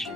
ど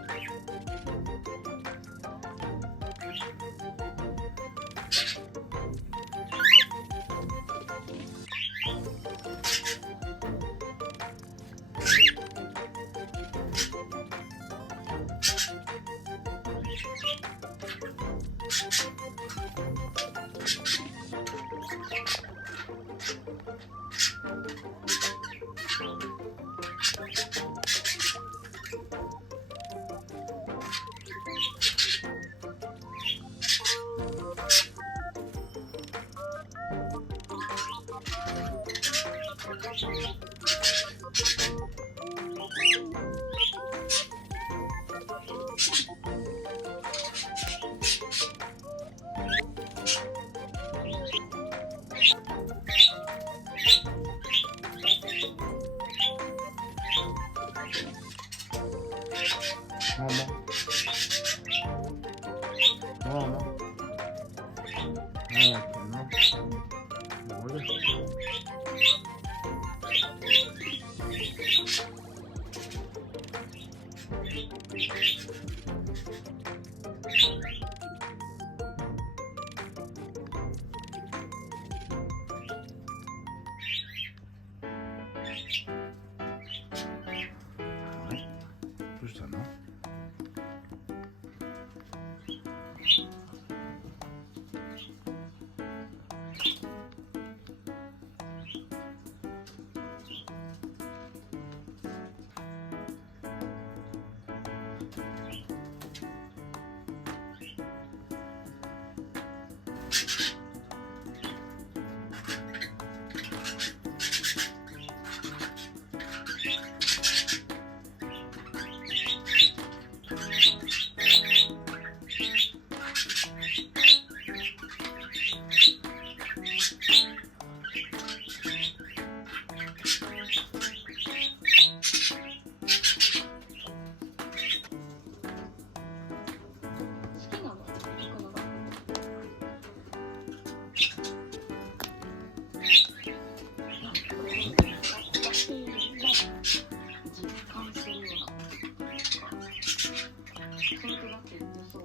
うしたの？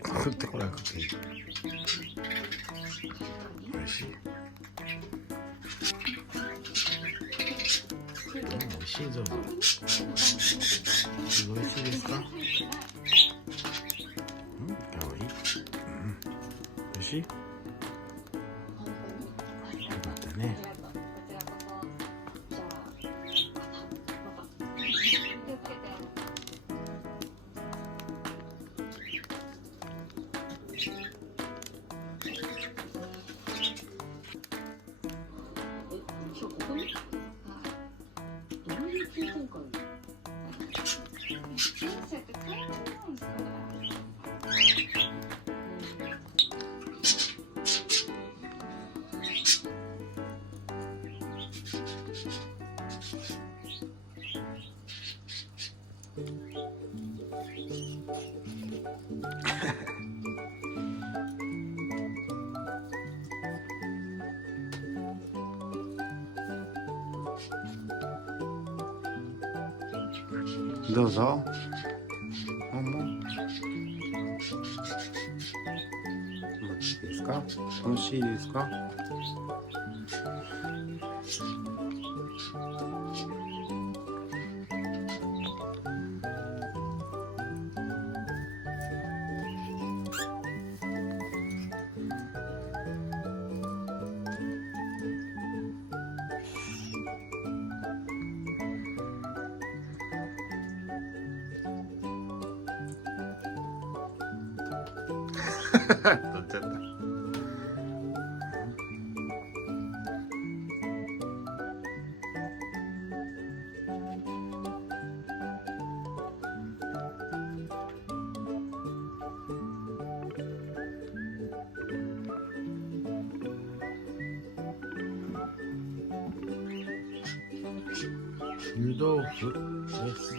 食ってこなくていい。おいしい。おいしいぞ。すごい美味しいですか？かわいい。おいしい。よかったね。どうぞ。いいですか？楽しいですか？取っちゃった。湯豆腐です。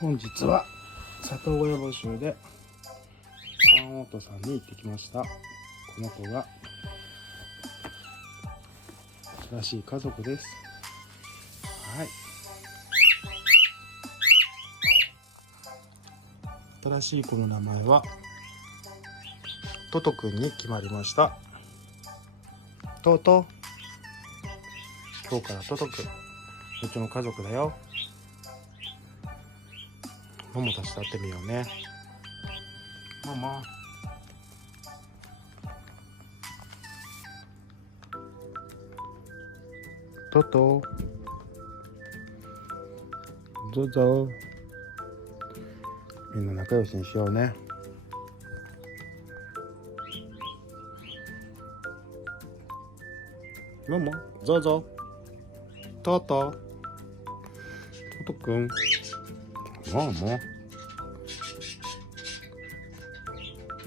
本日は里親募集で三音さんに行ってきました。この子が新しい家族です。はい。新しい子の名前はトトくんに決まりました。トト、今日からトトくん、うちの家族だよ。ももたちと会ってみようね。もも、トト、どうぞ。みんな仲良しにしようね。もも、どうぞ。トト、トトくん、もも、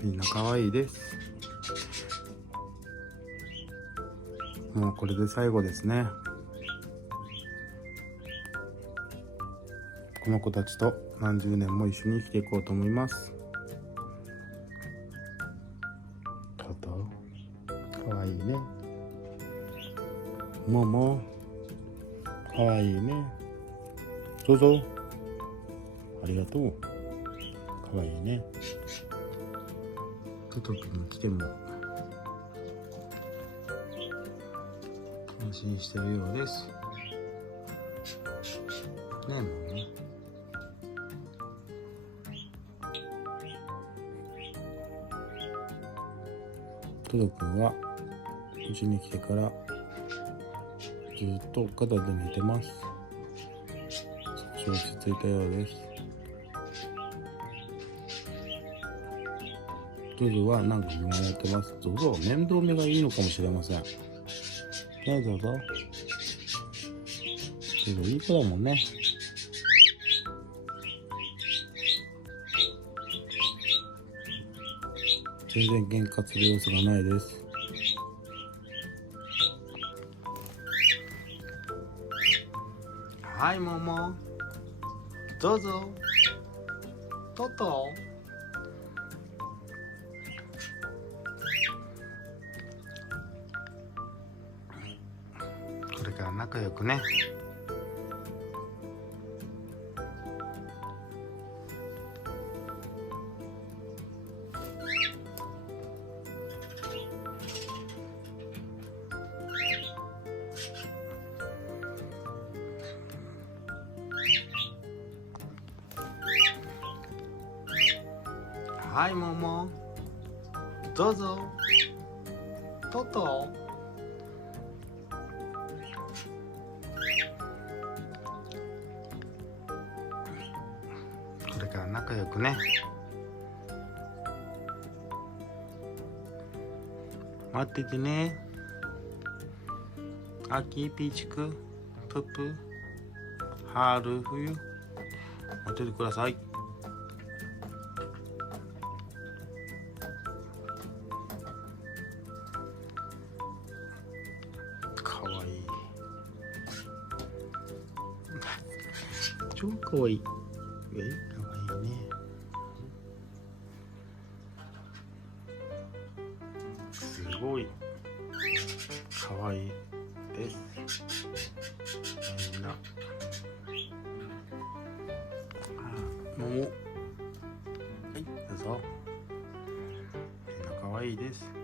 みんな可愛いです。もうこれで最後ですね。この子たちと何十年も一緒に生きていこうと思います。トト、かわいいね。もも、かわいいね。どうぞ。ありがとう。かわいいね。トトくん来ても安心してるようです。ねえ、もも。トドくんはうちに来てからずっと肩で寝てます。少し落ち着いたようです。トドはなんか見守ってます。どうぞ、面倒見がいいのかもしれません。どうぞ。トドいい子だもんね。全然喧嘩する様子がないです。はい、もも。どうぞ。トト。これから仲良くね。はい、もも。どうぞ。トト。これから仲良くね。待っててね。秋、ピーチク、ププ、春、冬。待っててください。かわいい。超かわいい。かわいいね。すごいかわいいです。みんな。もも。はい、どうぞ。みんなかわいいです。